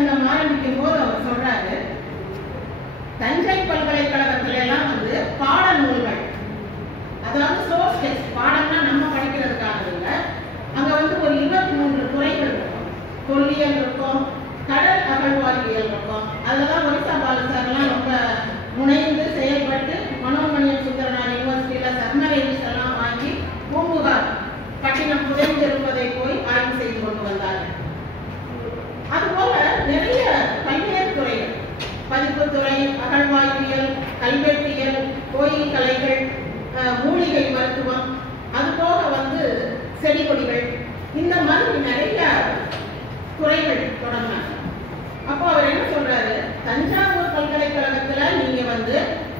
சங்கம் ஆரம்பிக்கும் போது அவர் சொல்றாரு, தஞ்சை பல்கலைக்கழகத்துல எல்லாம் வந்து பாட நூல்கள், அதாவது சோர்ஸ் டெக்ஸ்ட், பாடம்னா நம்ம படிக்கிறதுக்கானது இல்லை. அங்க வந்து ஒரு 23 துறைகள் இருக்கும். தொல்லியல் இருக்கும், கடல் அகழ்வாரியல் இருக்கும். அதெல்லாம் ஒரிசா பாலசாரெல்லாம் ரொம்ப முனைந்து செயல்பட்டு மனோன்மணியம் சுந்தரனார் யூனிவர்சிட்டியில சப்மரைன்ஸ் எல்லாம் வாங்கி பூம்புகார் பட்டினம் புதைந்து இருப்பதை போய் ஆய்வு செய்து கொண்டு வந்தார்கள். அதுபோல நிறைய பல்வேறு துறைகள், பதிப்புத்துறை, அகழ்வாய்வியல், கல்வெட்டியல், கோயில் கலைகள், மூலிகை மருத்துவம், அதுபோக வந்து செடி கொடிகள், இந்த மாதிரி நிறைய துறைகள் தொடங்கினாங்க. அப்போ அவர் என்ன சொல்றாரு, தஞ்சாவூர் பல்கலைக்கழகத்துல நீங்க வந்து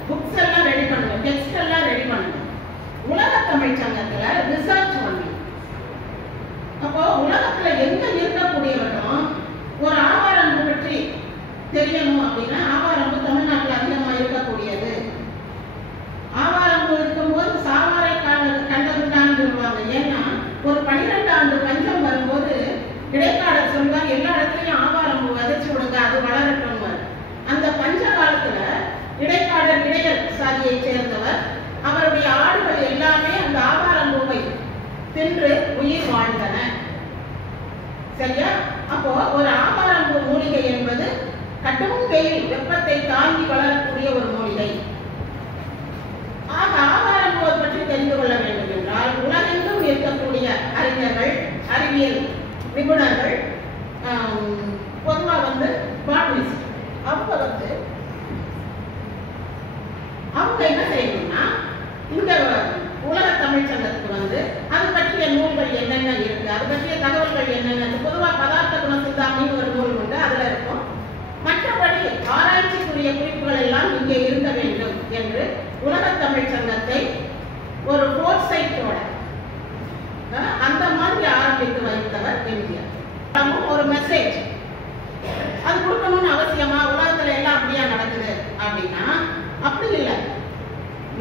புக்ஸ் எல்லாம் ரெடி பண்ணுங்க, டெக்ஸ்ட் எல்லாம் ரெடி பண்ணுங்க. உலக தமிழ் சங்கத்துல ரிசர்ச் பண்ணுங்க. அப்போ உலகத்துல எங்க இருக்கக்கூடியவர்களும் ஒரு ஆவாரம்பு பற்றி தெரியணும் அப்படின்னா, ஆவாரம்பு தமிழ்நாட்டில் அதிகமா இருக்கக்கூடியது. ஆவாரம்பு இருக்கும்போது சாவாரை கண்டதுதான் சொல்லுவாங்க. ஏன்னா ஒரு 12 ஆண்டு பஞ்சம் வரும்போது இடைக்காடர் சொல்லுவாங்க, எல்லா இடத்துலயும் ஆவாரம்பு விதைச்சு விடுங்க, அது வளரட்டும். அந்த பஞ்ச காலத்துல இடைக்காடர் இடையர் சாதியை சேர்ந்தவர், அவருடைய ஆடுகள் எல்லாமே அந்த ஆவாரம்பூவை தின்று உயிர் வாழ்ந்தன. சரியா? அப்போ ஒரு ஆவாரம்பூ மூலிகை என்பது கடும் வெயில் வெப்பத்தை தாங்கி வளரக்கூடிய ஒரு மூலிகை. ஆக ஆவாரம்பூவை பற்றி தெரிந்து கொள்ள வேண்டும் என்றால் உலகெங்கும் இருக்கக்கூடிய அறிஞர்கள், அறிவியல் நிபுணர்கள், பொதுவா வந்து பாட்னிஸ்ட், அவங்க என்ன செய்யணும்னா, இந்த உலக தமிழ் சங்கத்துக்கு வந்து அது பற்றிய நூல்கள் என்னென்ன இருக்கு, அது பற்றிய தகவல்கள் என்னென்ன, பொதுவா பதார்த்த குண சிந்தாமணின்னு ஒரு நூல் உண்டு, அதுல இருக்கும். மற்றபடி ஆராய்ச்சிக்குரிய குறிப்புகள் எல்லாம் இங்கே இருக்க வேண்டும் என்று உலக தமிழ் சங்கத்தை ஒரு போர்சைட்டோட அந்த மாதிரி ஆரம்பித்து வைத்தவர் எம்ஜிஆர். ஒரு மெசேஜ் அது கொடுக்கணும்னு அவசியமா? உலகத்துல எல்லாம் அப்படியா நடக்குது அப்படின்னா அப்படி இல்லை.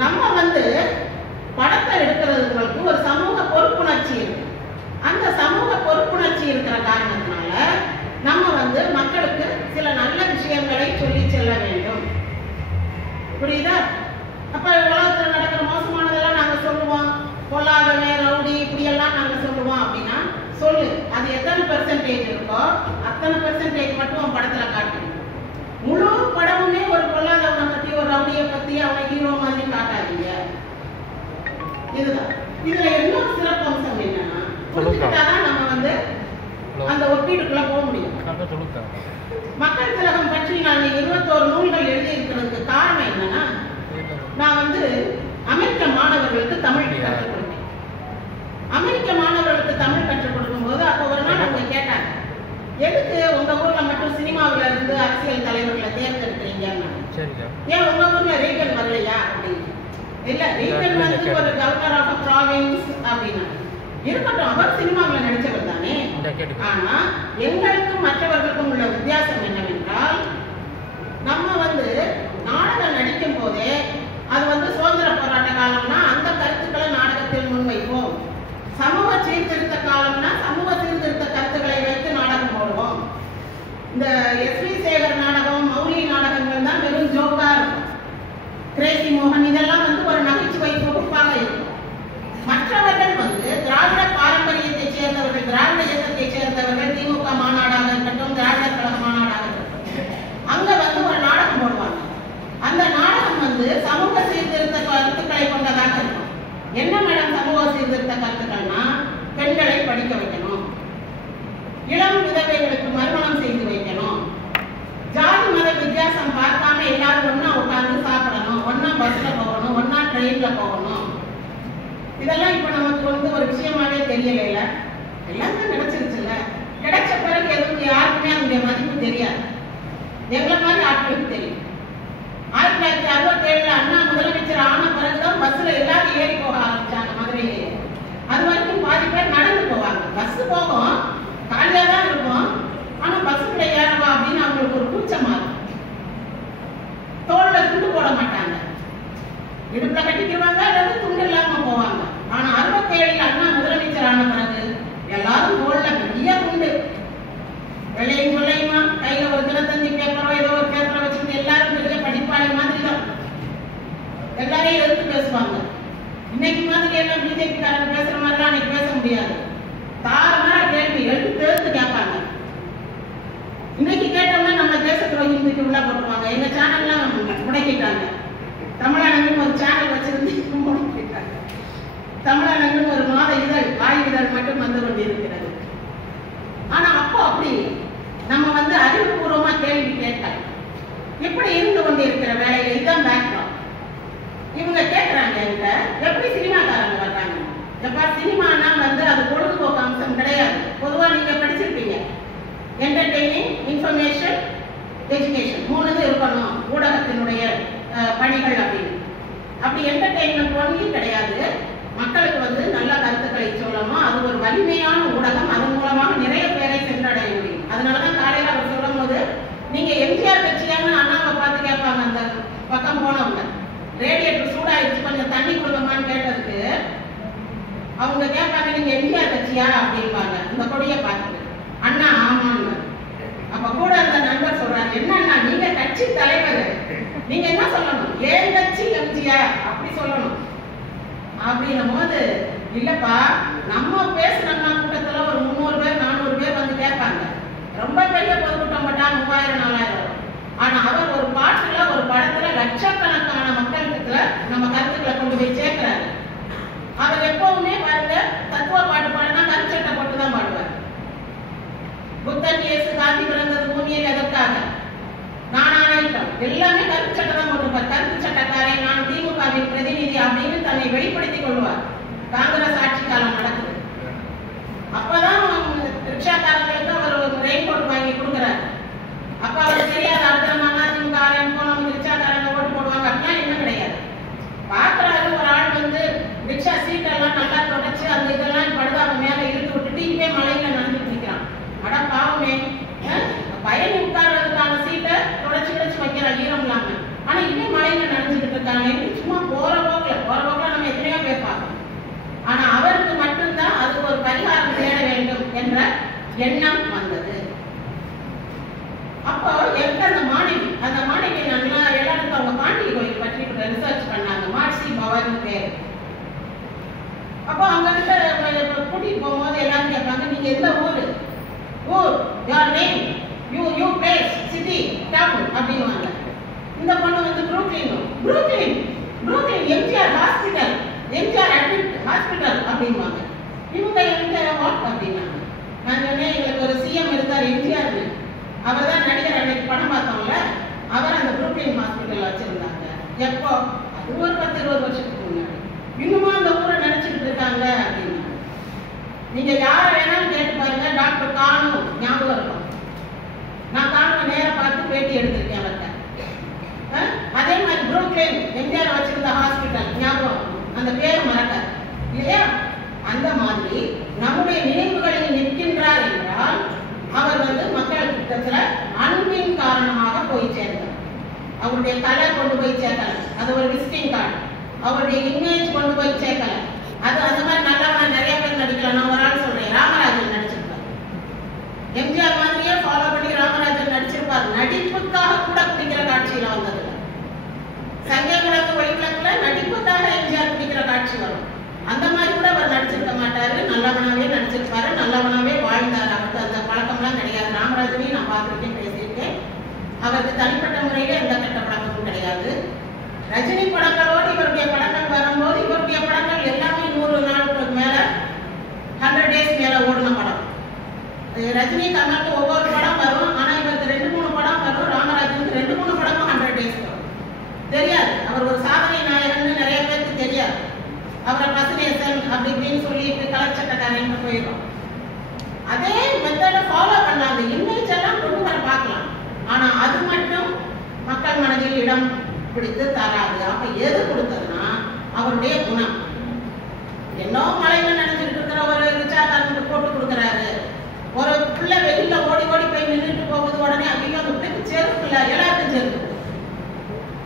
நம்ம வந்து படத்தை எடுக்கிறதுங்களுக்கு ஒரு சமூக பொறுப்புணர்ச்சி இருக்கு. அந்த சமூக பொறுப்புணர்ச்சி இருக்கிற காரணத்தினால நம்ம வந்து மக்களுக்கு சில நல்ல விஷயங்களை சொல்லி செல்ல வேண்டும். புரியுதா? அப்ப உலகத்துல நடக்கிற மோசமானதெல்லாம் நாங்க சொல்லுவோம், பொல்லாதவே ரவுடி இப்படியெல்லாம் நாங்க சொல்லுவோம் அப்படின்னா சொல்லு, அது எத்தனை பெர்சன்டேஜ் இருக்கோ அத்தனை பெர்சன்டேஜ் மட்டும் படத்துல காட்டணும். முழு படமுமே ஒரு பொல்லாதவனை பத்தி, ஒரு ரவுடியை பத்தி, அவனை ஹீரோ மாதிரி காட்டாதீங்க. இதுதான் இதுல இன்னொரு சிறப்பம்சம் என்னன்னா, புரிஞ்சுக்கிட்டாதான் நம்ம வந்து அந்த ஒப்பீடுக்குள்ள போக முடியும். மக்கள் திலகம் பற்றி நான் 21 நூல்கள் எழுதி இருக்கிறதுக்கு காரணம் என்னன்னா, நான் வந்து அமெரிக்க மாணவர்களுக்கு தமிழ் கற்றுக் கொடுத்தேன். அமெரிக்க மாணவர்களுக்கு தமிழ் கற்றுக் கொடுக்கும் போது அப்ப ஒரு நாள் அவங்க கேட்டாங்க, எதுக்கு உங்க ஊர்ல மட்டும் சினிமாவில இருந்து அரசியல் தலைவர்களை தேர்ந்தெடுக்கிறீங்கன்னா, ஏன் உங்க ஊர்ல ரீகன் வரலையா அப்படின்னு. இல்ல, ரீகன் வந்து ஒரு கவர்னர் ஆஃப் ப்ராவின்ஸ் அப்படின்னா இருக்கட்டும், அவர் சினிமாவில் நடிச்சவர் தானே. ஆனா எங்களுக்கும் மற்றவர்களுக்கும் உள்ள வித்தியாசம் என்னவென்றால், நம்ம வந்து நாடகம் நடிக்கும் போதே அது வந்து சுதந்திர போராட்ட காலம்னா அந்த கருத்துக்களை நாடகத்தில் முன்வைப்போம். சமூக சீர்திருத்த காலம்னா சமூக சீர்திருத்த கருத்துக்களை வைத்து நாடகம் போடுவோம். இந்த எஸ்.வி. சேகர் நாடகம், மௌலி நாடகங்கள் தான் வெறும் ஜோக்கா இருக்கும். கிரேசி மோகன் இதெல்லாம் வந்து ஒரு நகைச்சுவை தொகுப்பாக இருக்கும். மற்றவர்கள் வந்து திராவிட பாரம்பரியத்தை சேர்ந்தவர்கள், திராவிட இயக்கத்தை சேர்ந்தவர்கள், திமுக மாநாடாக இருக்கட்டும், திராவிடர் கழக மாநாடாக இருக்கட்டும், அங்க வந்து ஒரு நாடகம் போடுவாங்க. அந்த நாடகம் வந்து சமூக சீர்திருத்த கருத்துக்களை கொண்டதாக இருக்கும். என்ன மேடம் சமூக சீர்திருத்த கருத்துக்கள்னா, பெண்களை படிக்க வைக்கணும், இளம் விதவைகளுக்கு மறுமணம் செய்து வைக்கணும், ஜாதி மத வித்தியாசம் பார்க்காம எல்லாரும் ஒன்னா உட்கார்ந்து சாப்பிடணும், ஒன்னா பஸ்ல போகணும், ஒன்னா ட்ரெயின்ல போகணும். இதெல்லாம் இப்ப நமக்கு வந்து ஒரு விஷயமாவே தெரியல. எல்லாமே கிடைச்சிருச்சுல்ல. கிடைச்ச பிறகு எதுவும் யாருக்குமே அதனுடைய மதிப்பு தெரியாது. எங்களை மாதிரி ஆட்களுக்கு தெரியும். 1967 அண்ணா முதலமைச்சர் ஆன பிறகுதான் பஸ்ல எல்லாரும் ஏறி போக ஆரம்பிச்சாங்க மதுரையிலே. அது வரைக்கும் பாதி பேர் நடந்து போவாங்க. பஸ் போகும், காலியா தான் இருக்கும். ஆனா பஸ்ஸுக்குள்ள ஏறவா அப்படின்னு அவங்களுக்கு ஒரு கூச்சமா இருக்கும். தோல்ல துண்டு போட மாட்டாங்க, இடுப்புல கட்டிக்குவாங்க, அல்லது துண்டு இல்லாம போவாங்க. ஆனா 67 அண்ணா முதலமைச்சர் ஆன பிறகு எல்லாரும் தோல்ல பெரிய துண்டு, வெள்ளையும் கொள்ளையுமா, கையில இன்னைக்கு மாதிரி எல்லாம் பிஜேபி காரங்க பேசுற மாதிரிலாம் அன்னைக்கு பேச முடியாது. தாரமான கேள்வி எடுத்து கேட்பாங்க. இன்னைக்கு கேட்டோம்னா நம்ம தேச துரோகிக்கு உள்ள போட்டுருவாங்க. எங்க சேனல்லாம் முடக்கிட்டாங்க. தமிழானங்கன்னு ஒரு சேனல் வச்சிருந்து முடக்கிட்டாங்க. தமிழானங்கன்னு ஒரு மாத இதழ் இதழ் மட்டும் வந்து கொண்டிருக்கிறது. ஆனா அப்போ அப்படி நம்ம வந்து அறிவுபூர்வமா கேள்வி கேட்கலாம். இப்படி இருந்து கொண்டிருக்கிற வேலையில இதுதான் பேக்ரவுண்ட். இவங்க கேட்கறாங்க, என்கிட்ட எப்படி சினிமாக்காரங்க வர்றாங்க. எப்பா சினிமானா வந்து அது பொழுதுபோக்கு அம்சம் கிடையாது. பொதுவா நீங்க படிச்சிருப்பீங்க, என்டர்டெய்னிங், இன்ஃபர்மேஷன், எஜுகேஷன், 3 இது இருக்கணும் ஊடகத்தினுடைய பணிகள் அப்படின்னு. அப்படி என்டர்டெயின்மெண்ட் ஒன்றும் கிடையாது. மக்களுக்கு வந்து நல்ல கருத்துக்களை சொல்லணும். அது ஒரு வலிமையான ஊடகம். அதன் மூலமாக நிறைய பேரை சென்றடைய முடியும். அதனாலதான் காலையில அவர் சொல்லும் போது நீங்க எம்ஜிஆர் கட்சியான்னு அண்ணாவை பார்த்து கேட்பாங்க. அந்த பக்கம் போனவங்க ரேடியேட்டர் சூடாயிடுச்சு கொஞ்சம் தண்ணி கொடுங்கம்மான்னு கேட்டதுக்கு அவங்க கேட்பாங்க, நீங்க எம்ஜிஆர் கட்சியா அப்படின்பாங்க. இந்த கொடியை பார்த்துட்டு அண்ணா ஆமான்னு. அப்ப கூட அந்த நண்பர் சொல்றாங்க, என்னன்னா நீங்க கட்சி தலைவர், நீங்க என்ன சொல்லணும், ஏன் கட்சி எம்ஜிஆர் அப்படி சொல்லணும். அப்படின்னும் போது இல்லப்பா நம்ம பேசுனோம்னா கூட்டத்துல ஒரு 300 பேர் 400 பேர் வந்து கேட்பாங்க. ரொம்ப பெரிய பொதுக்கூட்டம் போட்டா 3000 4000 வரும். ஆனா அவர் ஒரு பாட்டுல ஒரு படத்துல லட்சக்கணக்கான மக்களுக்கு நம்ம கருத்துக்களை கொண்டு போய் சேர்க்கிறாரு. அவர் எப்பவுமே பாருங்க தத்துவ பாட்டு பாடினா கருச்சட்டை போட்டுதான் பாடுவார். புத்தன் இயேசு காந்தி பிறந்தது பூமியில் எதற்காக, நானாயிட்டம் எல்லாமே கருச்சட்டை தான் போட்டிருப்பார். கருத்து சட்டக்காரை, நான் திமுகவின் பிரதிநிதி அப்படின்னு தன்னை வெளிப்படுத்திக் கொள்வார். காங்கிரஸ் ஆட்சி காலம் நடக்குது. அப்பதான் ரிக்ஷாக்காரங்களுக்கு அவர் ரெயின் கோட் வாங்கி கொடுக்குறாரு. அப்ப அவர் தெரியாத அடுத்த திமுக போனவங்க ரிக்ஷாக்காரங்க ஓட்டு போடுவாங்க அப்படின்னா என்ன கிடையாது. பாக்குறாரு ஒரு ஆள் வந்து ரிக்ஷா சீட்டெல்லாம் நல்லா தொடச்சு அந்த இதெல்லாம் படுதாம மேல இழுத்து விட்டுட்டு இப்பே மலையில நடந்துட்டு நிற்கிறான். அட பாவமே, பயணி உட்கார்றதுக்கான சீட்டை தொடச்சு வைக்கிறான் ஈரம் இல்லாம. ஆனா இன்னும் மலையில நடந்துகிட்டு இருக்காங்க. சும்மா போற போக்குல நம்ம எத்தனையோ பேர் பார்க்கணும். ஆனா அவருக்கு மட்டும்தான் அதுக்கு ஒரு பரிகாரம் தேட வேண்டும் என்ற எண்ணம் வந்தது. அப்போ எங்க அந்த மாணவி நல்லா எல்லாருக்கும் அவங்க பாண்டி கோயில் பற்றி ரிசர்ச் பண்ணாங்க. மார்சி பவர்னு பேர். அப்போ அவங்க கிட்ட கூட்டிட்டு போகும்போது எல்லாரும் கேட்பாங்க, நீங்க எந்த ஊர், your name, you place, city, town அப்படின்வாங்க. இந்த பொண்ணு வந்து Brooklyn MGR hospital, MGR admit hospital அப்படின்வாங்க. இவங்க எங்க வாட் அப்படின்னாங்க. நான் சொன்னேன், எங்களுக்கு ஒரு சிஎம் இருந்தார் எம்ஜிஆர், அவர் தான் நடிகர், அன்னைக்கு படம் பார்த்தோம்ல, அவர் அந்த புரூக்ளின் ஹாஸ்பிட்டல் வச்சிருந்தாங்க. எப்போ, அது ஒரு 10-20 வருஷத்துக்கு முன்னாடி. இன்னுமா அந்த ஊரை நினைச்சிட்டு இருக்காங்க அப்படின்னா. நீங்க யார வேணாலும் கேட்டு பாருங்க, டாக்டர் கானு ஞாபகம் இருக்கும். நான் காணுவை நேரம் பார்த்து பேட்டி எடுத்திருக்கேன் அவர்கிட்ட. அதே மாதிரி புரூக்ளின் எம்ஜிஆர் வச்சிருந்த ஹாஸ்பிட்டல் ஞாபகம், அந்த பேர் மறக்காது இல்லையா. அந்த மாதிரி நம்முடைய நினைவுகளில் நிற்கின்றார் என்றால் அவர் வந்து மக்கள் கூட்டத்துல அன்பின் காரணமாக போய் சேர்ந்தார். அவருடைய கலை கொண்டு போய் சேர்க்கல, அது ஒரு விசிட்டிங் கார்டு. அவருடைய இமேஜ் கொண்டு போய் சேர்க்கல, அது அந்த மாதிரி நல்லவனா நிறைய பேர் நடிக்கலாம். நான் ஒரு ஆள் சொல்றேன், ராமராஜன் நடிச்சிருப்பார். எம்ஜிஆர் மாதிரியே ஃபாலோ பண்ணி ராமராஜன் நடிச்சிருப்பார். நடிப்புக்காக கூட பிடிக்கிற காட்சியில வந்தது. சங்க விளக்கு ஒளிவிளக்குல நடிப்புக்காக எம்ஜிஆர் பிடிக்கிற காட்சி வரும். அந்த மாதிரி கூட அவர் நடிச்சிருக்க மாட்டாரு. நல்லவனாவே நடிச்சிருப்பாரு, நல்லவனாவே வாழ்ந்தார். அவருக்கு அந்த பழக்கம்லாம் கிடையாது. ராமராஜனையும் நான் பார்த்துருக்கேன், பேசியிருக்கேன். அவருக்கு தனிப்பட்ட முறையில எந்த கெட்ட பழக்கமும் கிடையாது. ரஜினி படங்களோடு இவருடைய படங்கள் வரும்போது இவருடைய படங்கள் எல்லாமே 100 நாளுக்கு மேல 100 days மேல ஓடின படம். ரஜினி கமலுக்கு ஒவ்வொரு படம் வரும். ஆனா இவருக்கு 2-3 படம் வரும். ராமராஜனுக்கு 2-3 படமும் 100 days வரும். தெரியாது, அவர் ஒரு சாதனை நாயகன்னு நிறைய பேருக்கு தெரியாது. அவரை பசுநேசன் அப்படி இப்படின்னு சொல்லிட்டு கலச்சட்டக்காரன்னு போயிடும். அதே மெத்தடை ஃபாலோ பண்ணாங்க. இமேஜ் எல்லாம் கொண்டு வர பார்க்கலாம், ஆனா அது மட்டும் மக்கள் மனதில் இடம் பிடித்து தராது. அப்ப எது கொடுத்ததுன்னா அவருடைய குணம். என்னோ மலையில நினைச்சிட்டு இருக்கிற ஒரு ரிச்சாக்காரனுக்கு போட்டு கொடுக்குறாரு. ஒரு பிள்ளை வெளியில ஓடி போய் நின்றுட்டு போகுது, உடனே அப்படியே அந்த பிள்ளைக்கு செருப்பு இல்லை, எல்லாருக்கும் செருப்பு.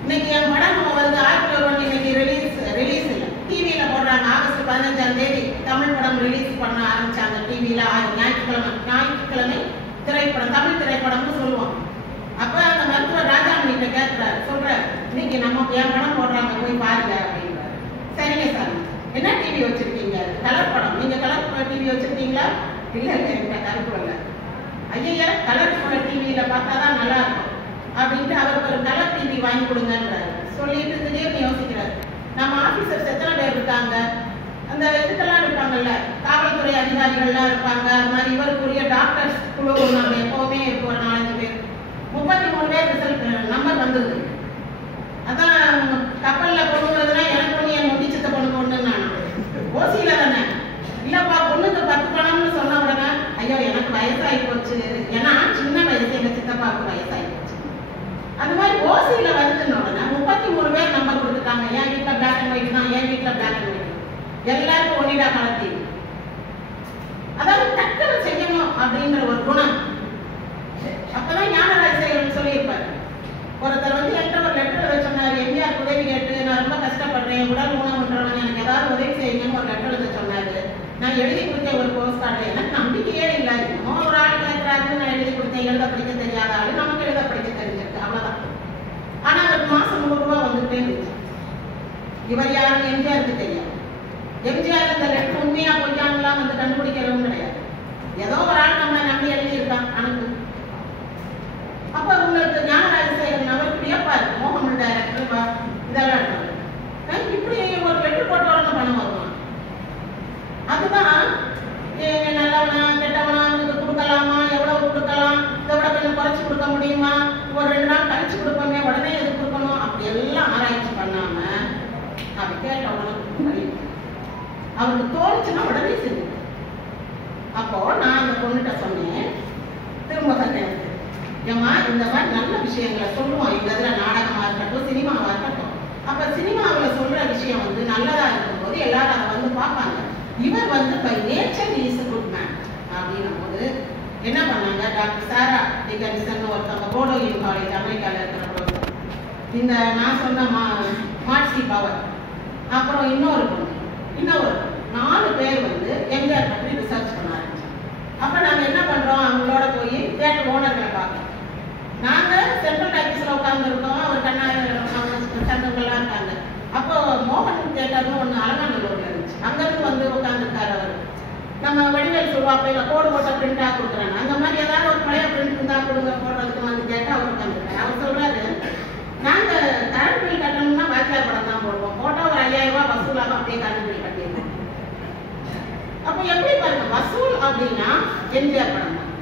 இன்னைக்கு என் படம் நம்ம வந்து 1001 இன்னைக்கு ரிலீஸ் இல்லை, டிவியில போடுறாங்க. ஆகஸ்ட் 15ஆம் தேதி தமிழ் படம் ரிலீஸ் பண்ண ஆரம்பிச்சாங்க டிவியில. ஞாயிற்றுக்கிழமை திரைப்படம், தமிழ் திரைப்படம்னு சொல்லுவோம். அப்ப அந்த மருத்துவர் ராஜாமணி கிட்ட கேட்கிறாரு, சொல்றாரு, இன்னைக்கு நம்ம என் படம் போடுறாங்க போய் பாருங்க அப்படின்றாரு. சரிங்க சார். என்ன டிவி வச்சிருக்கீங்க? கலர் படம். நீங்க கலர் டிவி வச்சிருக்கீங்களா? இல்ல இல்ல, என்கிட்ட கருப்பு இல்லை. ஐயா, கலர் டிவியில பார்த்தாதான் நல்லா இருக்கும் அப்படின்ட்டு அவருக்கு ஒரு கலர் டிவி வாங்கி கொடுங்கன்றாரு. சொல்லிட்டு திடீர்னு யோசிக்கிறாரு, நம்ம ஆபீசர்ஸ் எத்தனை பேர் இருக்காங்க, அந்த இதுக்கெல்லாம் இருப்பாங்கல்ல, காவல்துறை அதிகாரிகள்லாம் இருப்பாங்க, அது மாதிரி இவருக்குரிய டாக்டர்ஸ் குழு நாங்கள் எப்பவுமே இருக்கும், ஒரு 4-5 பேர். 33 பேர் ரிசல்ட் நம்பர் வந்தது. அதான் கப்பல்ல பொண்ணுங்கிறதுனா எனக்கு பொண்ணு என் முடிச்சத பொண்ணு நான் ஓசியில தானே. இல்லப்பா பொண்ணுக்கு 10 பணம்னு சொன்ன உடனே ஐயோ எனக்கு வயசாகி போச்சு, ஏன்னா சின்ன வயசு எங்க சித்தப்பாவுக்கு வயசாகி போச்சு. அது மாதிரி ஓசியில வருதுன்னு உடனே 33 பேர் நம்பர் கொடுத்துட்டாங்க. என் வீட்டில் பிளாக் அண்ட் ஒயிட் தான், என் வீட்டில் பிளாக் அண்ட் ஒயிட், எல்லாருக்கும் ஒன்னிடா கலத்தி. அதாவது டக்குன்னு செய்யணும் அப்படின்ற ஒரு குணம். அப்பதான் ஞானராஜசேகரன் சொல்லியிருப்பாரு. ஒருத்தர் வந்து என்கிட்ட ஒரு லெட்டர் சொன்னார், எம்ஜிஆர் உதவி கேட்டு நான் ரொம்ப கஷ்டப்படுறேன், உடல் ஊனமுற்றவன், எனக்கு ஏதாவது உதவி செய்யுங்கன்னு ஒரு லெட்டர் எழுத சொன்னாரு. நான் எழுதி கொடுத்தேன் ஒரு போஸ்ட் கார்டு. எனக்கு நம்பிக்கையே இல்லை, இன்னும் ஒரு ஆள் கேட்கறாரு, நான் எழுதி கொடுத்தேன். எழுத படிக்க தெரியாத ஆளு, நமக்கு எழுத படிக்க தெரிஞ்சிருக்கு, அவ்வளவுதான். ஆனா ஒரு மாசம் 100 ரூபாய் வந்துட்டே இருந்துச்சு. இவர் யாரும் எம்ஜிஆருக்கு தெரியாது. எம்ஜிஆர் இந்த லெட்டர் உண்மையா பொய்யான்லாம் வந்து கண்டுபிடிக்கிறதும் கிடையாது. ஏதோ ஒரு ஆள் நம்மளை நம்பி எழுதியிருக்கான் அனுப்பு. அப்ப உங்களுக்கு ஞானராஜசேகரன் அவர் பிரியப்பா இருக்கு, மோகன் டைரக்டர் இதெல்லாம் இருக்காங்க. இப்படி ஒரு லெட்டர் போட்ட உடனே பணம் வருவான். அதுதான் நல்லவனா கெட்டவனா, அவனுக்கு கொடுக்கலாமா, எவ்வளவு கொடுக்கலாம், இதை விட கொஞ்சம் குறைச்சி கொடுக்க முடியுமா, ஒரு 2 நாள் கழிச்சு கொடுப்போமே, உடனே எது கொடுக்கணும், அப்படி எல்லாம் ஆராய்ச்சி பண்ணாம அப்படி கேட்ட உடனே அவருக்கு தோணுச்சுன்னா உடனே செஞ்சு. அப்போ நான் அந்த பொண்ணுகிட்ட சொன்னேன், திரும்ப சொன்னேன், ஏமா இந்த மாதிரி நல்ல விஷயங்களை சொல்லுவோம், இந்த இதில் நாடகமாக இருக்கட்டும் சினிமாவாக இருக்கட்டும். அப்போ சினிமாவில் சொல்கிற விஷயம் வந்து நல்லதாக இருக்கும்போது எல்லாரும் அதை வந்து பார்ப்பாங்க. இவர் வந்து by nature is a good man அப்படின்னும் போது என்ன பண்ணாங்க, டாக்டர் சாரா டிகன்சன் ஒருத்தவங்க போடோயின் காலேஜ் அமெரிக்காவில் இருக்கிற ப்ரொஃபஸர், இந்த நான் சொன்ன மார்சி பவர், அப்புறம் இன்னொரு 4 பேர் வந்து எம்ஜிஆர் பற்றி ரிசர்ச் பண்ண ஆரம்பிச்சோம். அப்போ நாங்கள் என்ன பண்ணுறோம், அவங்களோட போய் தேட்டர் ஓனர்களை பார்க்கறோம். நாங்கள் சென்ட்ரல் ஆஃபீஸில் உட்காந்துருக்கோம், அவர் சந்தவங்கள்லாம் இருக்காங்க. அப்போ மோகன் தேட்டர்னு ஒன்று அலங்காநல்லூரில் இருந்துச்சு, அங்கேருந்து வந்து உட்காந்துருக்காரு அவர். நம்ம வடிவேல் சொல்லுவாப்பில் கோடு போட்ட பிரிண்டாக கொடுக்குறாங்க, அந்த மாதிரி ஏதாவது ஒரு பழைய பிரிண்ட் இருந்தால் கொடுங்க போடுறதுக்கு வந்து கேட்டால் அவர் உட்காந்துருக்காரு. அவர் சொல்கிறாரு, நாங்கள் கரண்ட் பில் கட்டணும்னா வாத்தியார் படம் தான் போடுவோம், போட்டால் ஒரு 5000 ரூபாய் வசூலாக அப்படியே கரண்ட் பில் கட்டிடுவோம். அப்போ எப்படி பாருங்க, வசூல் அப்படின்னா எம்ஜிஆர் படம் தான்,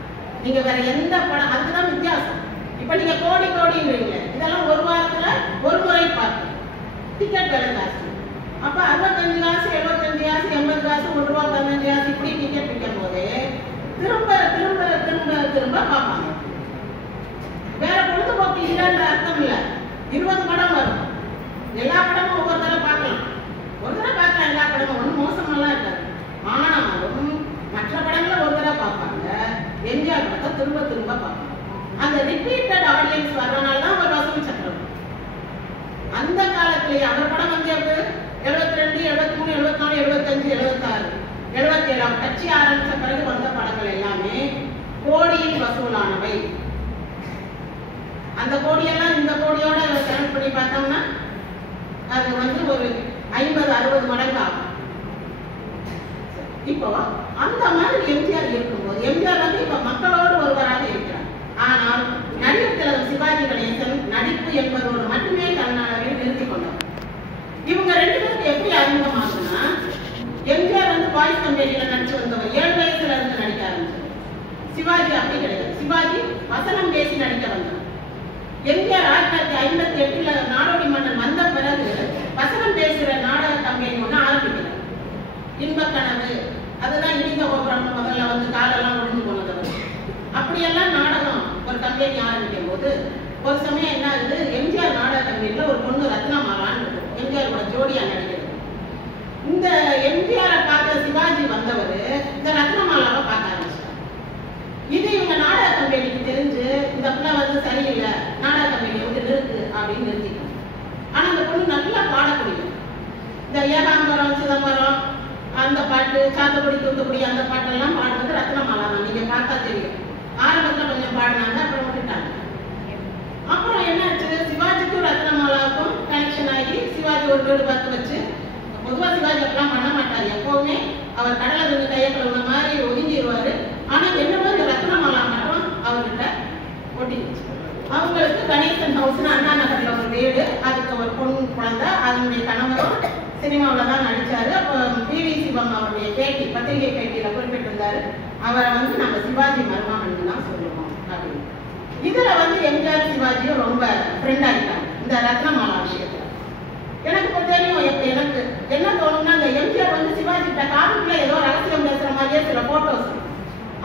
நீங்கள் வேற எந்த படம், அதுதான் வித்தியாசம். இப்போ நீங்கள் கோடின்றீங்க, இதெல்லாம் ஒரு வாரத்தில் ஒரு முறை பார்த்து டிக்கெட் விலை ஜாஸ்தி. அப்போ 65 காசு 75 காசு 80 காசு 1 ரூபா 15 காசு இப்படி டிக்கெட் விற்கும் போது திரும்ப திரும்ப திரும்ப திரும்ப பார்ப்பாங்க. வேற பொழுதுபோக்கு இல்லைன்ற அர்த்தம் இல்லை. 20 படம் வரும், எல்லா படமும் ஒவ்வொரு தடவை பார்க்கலாம், ஒரு தடவை பார்க்கலாம், எல்லா படமும் ஒன்றும் மோசமெல்லாம் இருக்காது. ஆனாலும் மற்ற படங்களை ஒரு தடவை பார்ப்பாங்க, எம்ஜிஆர் படத்தை திரும்ப திரும்ப பார்ப்பாங்க. அந்த ரிப்பீட்டட் ஆடியன்ஸ் வர்றதுனால தான் அவர் வசூல் சக்கரம். அந்த காலத்திலேயே அவர் படம் வந்து 72, 73, 74, 75, 76, 77 கட்சி ஆரம்பிச்ச பிறகு வந்த படங்கள் எல்லாமே கோடியில் வசூலானவை. அந்த கோடியெல்லாம் இந்த கோடியோட கணக்கு பண்ணி பார்த்தோம்னா அது வந்து ஒரு 50-60 மடங்கு ஆகும். இப்போ அந்த மாதிரி எம்ஜிஆர் இருக்கும்போது, எம்ஜிஆர் வந்து இப்ப மக்களோடு ஒருவராக இருக்கிறார். ஆனால் நடிகர் திலகம் சிவாஜி கணேசன் நடிப்பு என்பதோடு மட்டுமே தன்னளவில் நிறுத்திக் கொண்டார். இவங்க 2 பேருக்கு எப்படி அறிமுகமாகுதுன்னா, எம்ஜிஆர் வந்து பாய்ஸ் கம்பெனியில நடிச்சு வந்தவர், 7 வயசுல இருந்து நடிக்க ஆரம்பிச்சார். சிவாஜி அப்படி கிடையாது, சிவாஜி வசனம் பேசி நடிக்க வந்தார். எம்ஜிஆர் 1958 நாடோடி மன்னன் வந்த பிறகு வசனம் பேசுகிற நாடக கம்பெனி ஒன்று ஆரம்பிக்கிறார், இன்பக்கனவு. அதுதான் இடிந்த கோபுரம் முதல்ல வந்து காலெல்லாம் ஒடிஞ்சு போனது. அப்படியெல்லாம் நாடகம் ஒரு கம்பெனி ஆரம்பிக்கும் போது ஒரு சமயம் என்ன ஆகுது, எம்ஜிஆர் நாடக கம்பெனியில் ஒரு பொண்ணு ரத்னமாலான்னு இருக்கும், எம்ஜிஆரோட ஜோடியா நடிக்கிறது. இந்த எம்ஜிஆரை பார்த்த சிவாஜி வந்தவர் இந்த ரத்னமாலாவை பார்க்க ஆரம்பிச்சார். இது இவங்க நாடக கம்பெனிக்கு தெரிஞ்சு இந்த பிள்ளை வந்து சரியில்லை, நாடக கம்பெனியை வந்து நிறுத்து அப்படின்னு நிறுத்திக்கணும். ஆனா அந்த பொண்ணு நல்லா பாடக்கூடிய இந்த ஏகாம்பரம் சிதம்பரம் அந்த பாட்டு, சாத்தக்குடி தூத்துக்குடி அந்த பாட்டெல்லாம் பாடுறது ரத்னமாலா தான். நீங்க பார்த்தா தெரியும். ஆரம்பத்தில் கொஞ்சம் பாடினாங்க, அப்புறம் விட்டுட்டாங்க. அப்புறம் என்னாச்சு, சிவாஜிக்கும் ரத்னமாலாவுக்கும் கனெக்ஷன் ஆகி சிவாஜி ஒரு வீடு பார்த்து வச்சு, பொதுவாக சிவாஜி அப்படிலாம் பண்ண அவர் கடலை தண்ணி கையை கழுவுன மாதிரி ஒதுங்கிடுவாரு. ஆனா என்னமோ இந்த ரத்னமாலா மட்டும் அவர்கிட்ட ஒட்டிடுச்சு. அவங்களுக்கு கணேசன் ஹவுஸ்னு அண்ணா நகர்ல ஒரு வீடு, அதுக்கு ஒரு பொண்ணு குழந்தை, அதனுடைய கணவரும் சினிமாவில் தான் நடிச்சாரு. அப்போ பிவி சிவம் அவருடைய பேட்டி, பத்திரிகை பேட்டியில குறிப்பிட்டிருந்தாரு, அவரை வந்து நம்ம சிவாஜி மருமகன் தான் சொல்லுவோம் அப்படின்னு. இதுல வந்து எம்ஜிஆர் சிவாஜியும் ரொம்ப ஃப்ரெண்ட் ஆகிட்டாங்க இந்த ரத்னமாலா விஷயத்துல. எனக்கு இப்போ தெரியும், எனக்கு என்ன தோணும்னா, இந்த எம்ஜிஆர் வந்து சிவாஜி கிட்ட காட்டுக்குள்ள ஏதோ ரகசியம் பேசுற மாதிரியே சில போட்டோஸ்,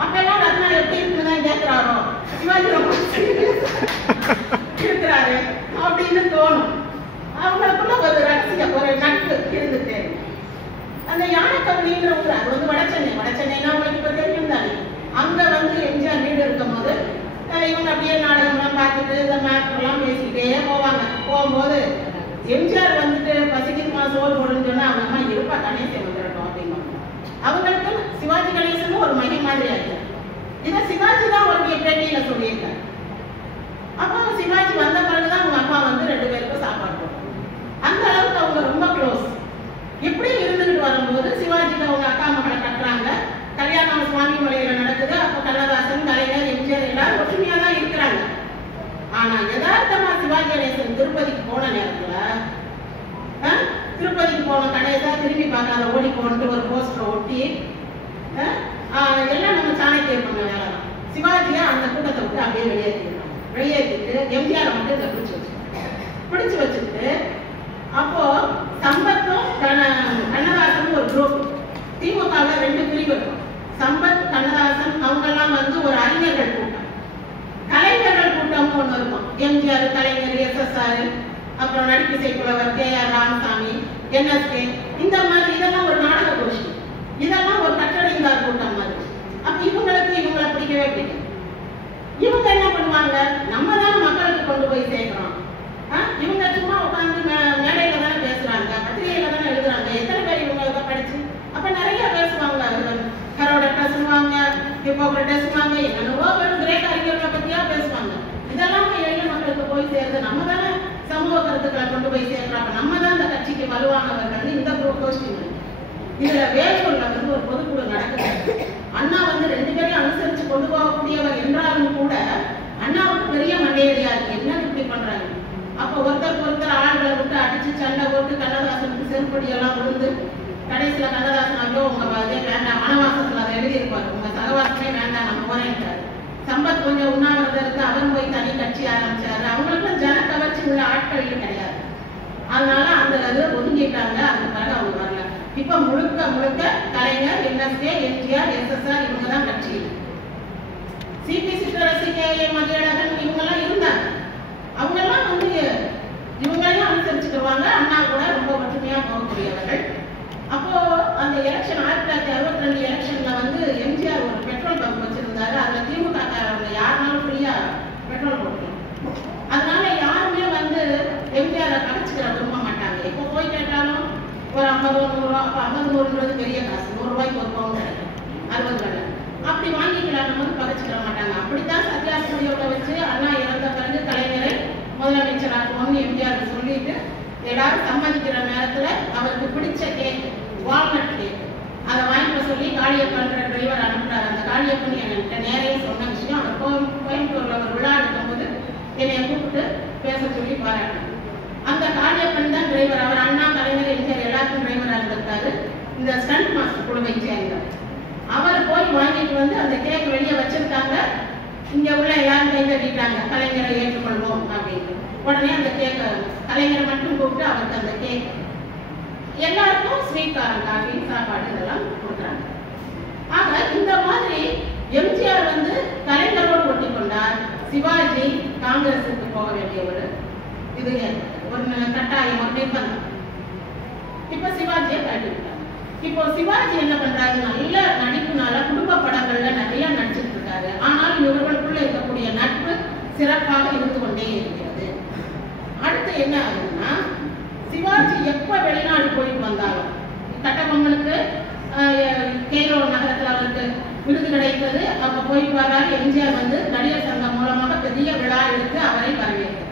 அப்பெல்லாம் ரத்னா எப்படி இருக்குன்னு கேட்கிறாரோ, சிவாஜி ரொம்ப இருக்கிறாரு அப்படின்னு தோணும். அவங்களுக்குள்ள ஒரு ரகசியம், ஒரு நட்பு இருந்துட்டு. அந்த யானைக்கவுனின்ற ஊர், அது வந்து வடச்சென்னைனா உங்களுக்கு இப்ப தெரியும் தானே. அங்க வந்து எம்ஜிஆர் வீடு இருக்கும் போது இவங்க அப்படியே நாடகம்லாம் பார்த்துட்டு இந்த மேப்லாம் பேசிக்கிட்டே போவாங்க. போகும்போது எம்ஜிஆர் வந்துட்டு பசிக்குமா சோறு போடுன்னு சொன்னா அவங்க அம்மா இருப்பா கணேசன் வந்துடட்டும் அப்படின்னா, அவங்களுக்கு சிவாஜி கணேசன் ஒரு மகி மாதிரி ஆயிடுச்சு. இதை சிவாஜி தான் அவருடைய பேட்டியில சொல்லியிருக்காரு. அப்போ சிவாஜி வந்த பிறகுதான் அவங்க அம்மா வந்து 2 பேருக்கும் சாப்பாடு போட்டாங்க. அந்த அளவுக்கு அவங்க ரொம்ப க்ளோஸ். இப்படி இருந்துகிட்டு வரும்போது சிவாஜிக்கு அவங்க அக்கா மகளை கட்டுறாங்க. கல்யாணம் சுவாமி மலையில நடக்குது. அப்போ கண்ணதாசன், கலைஞர், எம்ஜிஆர் எல்லாரும் ஒற்றுமையா தான் இருக்கிறாங்க. ஆனா யதார்த்தமா சிவாஜி கணேசன் திருப்பதிக்கு போன நேரத்துல திருப்பதிக்கு போன கணேசா திரும்பி பார்க்காத ஓடி போன்ட்டு ஒரு போஸ்டர் ஒட்டி எல்லாம் நம்ம சாணக்கியம் பண்ண வேலை தான். சிவாஜியா அந்த கூட்டத்தை விட்டு அப்படியே வெளியேற்றிட்டு எம்ஜிஆர் மட்டும் இதை பிடிச்சு வச்சுட்டு, அப்போ சம்பத்தும் கண்ணதாசன் ஒரு குரூப், திமுகவில் 2 பிரிவு இருக்கும். சம்பத், கண்ணதாசன் அவங்கெல்லாம் வந்து ஒரு அறிஞர்கள் கூட்டம், கலைஞர்கள் கூட்டம்னு ஒண்ணு இருக்கும். எம்ஜிஆர், கலைஞர், எஸ்எஸ்ஆர், அப்புறம் நடிப்பிசை புலவர் KR ராமசாமி, NSK, இந்த மாதிரி இதெல்லாம் ஒரு நாடக கோஷ்டி, இதெல்லாம் ஒரு கட்டளைந்தார் கூட்டம் மாதிரி. அப்ப இவங்களை பிடிக்கவே பிடிக்கும். இவங்க என்ன பண்ணுவாங்க, நம்ம தான் மக்களுக்கு கொண்டு போய் சேர்க்கிறோம். இவங்க சும்மா உட்காந்து மேடையில தானே பேசுறாங்க, பத்திரிகையில தானே எழுதுறாங்க, எத்தனை பேர் இவங்க படிச்சு அப்ப நிறைய பேசுவாங்க. ஹெரோடட்டஸ் சொல்லுவாங்க, ஹிப்போக்ரட்டஸ் சொல்லுவாங்க, என்னென்னவோ பேர் கிரேக்க அறிஞர்களை பத்தியா பேசுவாங்க. இதெல்லாம் எளிய மக்களுக்கு போய் சேருது. நம்ம தானே சமூக கருத்துக்களை கொண்டு போய் சேர்க்கிறாங்க, நம்ம தான் இந்த கட்சிக்கு வலுவானவர்கள். இந்த கோஷ்டி இதுல வேலூர்ல வந்து ஒரு பொதுக்குழு நடக்குது. அண்ணா வந்து 2 பேரையும் அனுசரிச்சு கொண்டு போகக்கூடியவர் என்றாலும் கூட அண்ணாவுக்கு பெரிய மண்டையடியா இருக்கு, என்ன இப்படி பண்றாங்க. அப்ப ஒருத்தர் ஆள்களை விட்டு அடிச்சு சண்டை போட்டு கண்ணதாசனுக்கு செருப்படி எல்லாம் விழுந்து கடைசியில கண்ணதாசன் ஐயோ உங்க இதே வேண்டாம், வனவாசத்துல அதை எழுதியிருப்பாரு, உங்க சகவாசமே வேண்டாம் நான் போறேன்ட்டாரு. சம்பத் கொஞ்சம் உண்ணாவிரதம் இருந்து அவர் போய் தனி கட்சி ஆரம்பிச்சாரு. அவங்களுக்கும் ஜன கவர்ச்சி உள்ள ஆட்கள் கிடையாது, அதனால அந்த இதை ஒதுங்கிட்டாங்க. அந்த பிறகு அவங்க வரல. இப்ப முழுக்க கலைஞர், NSK, எம்ஜிஆர், SSR இவங்க தான் கட்சி. சிபி சிற்றரசி, KA மதியழகன் இவங்கெல்லாம் இருந்தாங்க. அவங்க எல்லாம் வந்து இவங்களையும் அனுசரிச்சுக்குவாங்க. அண்ணா கூட ரொம்ப ஒற்றுமையா போகக்கூடியவர்கள். அப்போ அந்த எலெக்ஷன் 1962 எலெக்ஷன்ல வந்து எம்ஜிஆர் ஒரு பெட்ரோல் பங்க் வச்சிருந்தாரு. அதுல திமுக காரங்க யாருனாலும் ஃப்ரீயா பெட்ரோல் போட்டுக்கலாம். அதனால யாருமே வந்து எம்ஜிஆரை பகச்சுக்கிற விரும்ப மாட்டாங்க. இப்போ போய் கேட்டாலும் ஒரு 50 100 அப்ப 50 100 பெரிய காசு, 100 ரூபாய்க்கு ஒரு பவுன் கிடைக்கும் 60 வெள்ளை. அப்படி வாங்கிக்கலாம் வந்து பகச்சுக்கிற மாட்டாங்க. அப்படித்தான் சத்யாசிரியோட வச்சு அண்ணா இறந்த பிறகு கலைஞரை முதலமைச்சராக்குவோம்னு எம்ஜிஆர் சொல்லிட்டு எல்லாரும் சம்மதிக்கிற நேரத்துல அவருக்கு பிடிச்ச கேக், வால்நட் கேக், அதை வாங்கிட்டு சொல்லி காளியப்பன்ற டிரைவர் அனுப்புறாரு. அந்த காளியப்பன் என்கிட்ட நேரே சொன்ன விஷயம். அவர் கோயம்புத்தூர்ல ஒரு விழா எடுக்கும்போது என்னைய கூப்பிட்டு பேச சொல்லி பாராட்டினார். அந்த காளியப்பன் தான் டிரைவர். அவர் அண்ணா, கலைஞர், எம்ஜிஆர் எல்லாருக்கும் டிரைவரா இருந்திருக்காரு. இந்த ஸ்டண்ட் மாஸ்டர் குழுவை சேர்ந்தார். அவர் போய் வாங்கிட்டு வந்து அந்த கேக் வெளியே வச்சிருக்காங்க. இங்க உள்ள எல்லாரும் கை கட்டிட்டாங்க, கலைஞரை ஏற்றுக்கொள்வோம் அப்படின்னு. உடனே அந்த கேக் கலைஞர் மட்டும் கூப்பிட்டு அவருக்கு அந்த கேக் எல்லாருக்கும் ஸ்வீட் காரம், காஃபி, சாப்பாடு இதெல்லாம் கொடுக்குறாங்க. ஆக இந்த மாதிரி எம்ஜிஆர் வந்து கலைஞரோடு ஒட்டி கொண்டார். சிவாஜி காங்கிரஸுக்கு போக வேண்டிய ஒரு கட்டாயம், ஒரு நிர்பந்தம். இப்ப சிவாஜியை கட்டி விட்டாங்க. இப்போ சிவாஜி என்ன பண்றாரு, நல்ல நடிப்புனால குடும்ப படங்கள்ல நிறைய நடிச்சிட்டு இருக்காரு. ஆனால் இவர்களுக்குள்ள இருக்கக்கூடிய நட்பு சிறப்பாக இருந்து கொண்டே இருக்கிறது. அடுத்து என்ன ஆகுதுன்னா, சிவாஜி எப்ப வெளிநாடு போயிட்டு வந்தாலும், கட்டபொம்மனுக்கு கேரோ நகரத்துல அவருக்கு விருது கிடைத்தது, அப்ப போயிட்டு வர்றாரு. எம்ஜிஆர் வந்து நடிகர் சங்கம் மூலமாக பெரிய விழா எடுத்து அவரை வரவேற்கிறார்.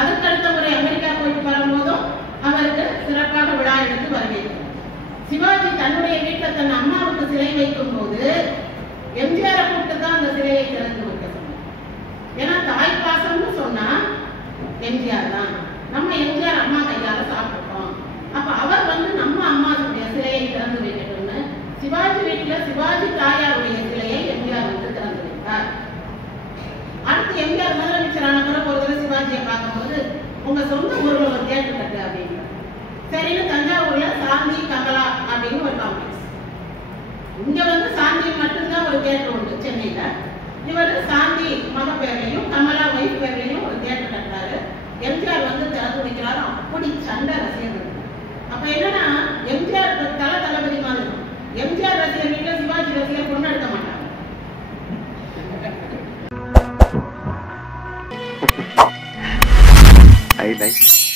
அதுக்கடுத்த முறை அமெரிக்கா போயிட்டு வரும்போதும் அவருக்கு சிறப்பாக விழா எடுத்து வரவேற்கிறார். சிவாஜி தன்னுடைய வீட்டில் தன் அம்மாவுக்கு சிலை வைக்கும் போது எம்ஜிஆரை கூப்பிட்டு தான் அந்த சிலையை திறந்து வைக்க சொன்னார். ஏன்னா தாய் பாசம்னு சொன்னா எம்ஜிஆர் தான். நம்ம எம்ஜிஆர் அம்மா கையால சாப்பிட்டோம். அப்ப அவர் வந்து நம்ம அம்மாவுடைய சிலையை திறந்து வைக்கட்டும்னு சிவாஜி வீட்டுல சிவாஜி தாயாருடைய சிலையை எம்ஜிஆர் வந்து திறந்து வைத்தார். அடுத்து எம்ஜிஆர் முதலமைச்சரான பிறகு ஒரு தடவை சிவாஜியை பார்க்கும்போது உங்க சொந்த ஊர்ல ஒரு தியேட்டர் கட்டு அப்படின்னு. சரின்னு தஞ்சாவூர்ல சாந்தி கமலா அப்படின்னு ஒரு காம்ப்ளெக்ஸ். இங்க வந்து சாந்தி மட்டும்தான் ஒரு தியேட்டர் உண்டு சென்னையில. இவர் சாந்தி மக பேர்லையும் கமலா ஒய்ஃப் பேர்லையும் ஒரு தியேட்டர் கட்டுறாரு. எம்ஜிஆர் வந்து திறந்து வைக்கிறாரு. அப்படி சண்டை ரசிகர்கள். அப்ப என்னன்னா எம்ஜிஆர் தளபதி மாதிரி எம்ஜிஆர் ரசிகர் வீட்டுல சிவாஜி ரசிகர் கொண்டு எடுக்க மாட்டாங்க. I like